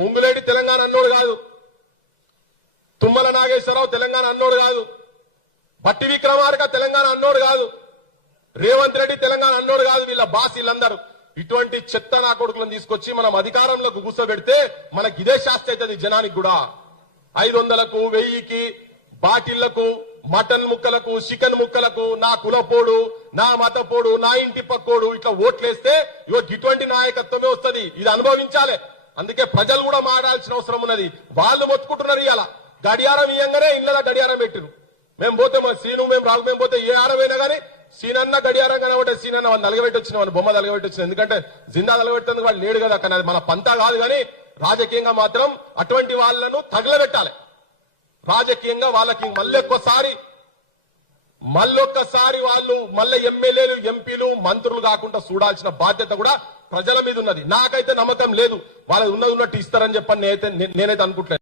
పొంగులేడి తెలంగాణ అన్నోడు కాదు, తుమ్మల నాగేశ్వరరావు తెలంగాణ అన్నోడు కాదు, బట్టి విక్రమార్క తెలంగాణ అన్నోడు కాదు, రేవంత్ రెడ్డి తెలంగాణ అన్నోడు కాదు. వీళ్ళ బాస్ వీళ్ళందరూ ఇటువంటి చెత్త నా కొడుకులను తీసుకొచ్చి మనం అధికారంలోకి కూర్చోబెడితే మనకి ఇదే శాస్త్ర అవుతుంది. జనానికి కూడా 500కు 1000కి బాటిళ్లకు మటన్ ముక్కలకు చికెన్ ముక్కలకు నా కులపోడు నా మతపోడు నా ఇంటి పక్కోడు ఇట్లా ఓట్లేస్తే ఇటువంటి నాయకత్వమే వస్తుంది. ఇది అనుభవించాలి. అందుకే ప్రజలు కూడా మారాల్సిన అవసరం ఉన్నది. వాళ్ళు మొత్తుకుంటున్నారు. ఇవాళ గడియారం ఇయ్యంగానే ఇళ్లలో గడియారం పెట్టిరు. మేము పోతే మా సీను మేము రాకు మేము పోతే ఏ ఆడమైనా కానీ సీనన్న గడియారం కనబట్టే సీనన్న వాళ్ళు నలగబెట్టి వచ్చిన వాళ్ళు బొమ్మ నలగబెట్టి వచ్చిన. ఎందుకంటే జిందా నలగబెట్టేందుకు వాళ్ళు లేడు కదా. కానీ అది మన పంతా కాదు. కానీ రాజకీయంగా మాత్రం అటువంటి వాళ్ళను తగలబెట్టాలి. రాజకీయంగా వాళ్ళకి మళ్ళొక్కసారి వాళ్ళు మళ్ళీ ఎమ్మెల్యేలు ఎంపీలు మంత్రులు కాకుండా చూడాల్సిన బాధ్యత కూడా ప్రజల మీద ఉన్నది. నాకైతే నమ్మకం లేదు వాళ్ళు ఉన్నట్టు ఇస్తారని చెప్పని నేనైతే అనుకుంటలేదు.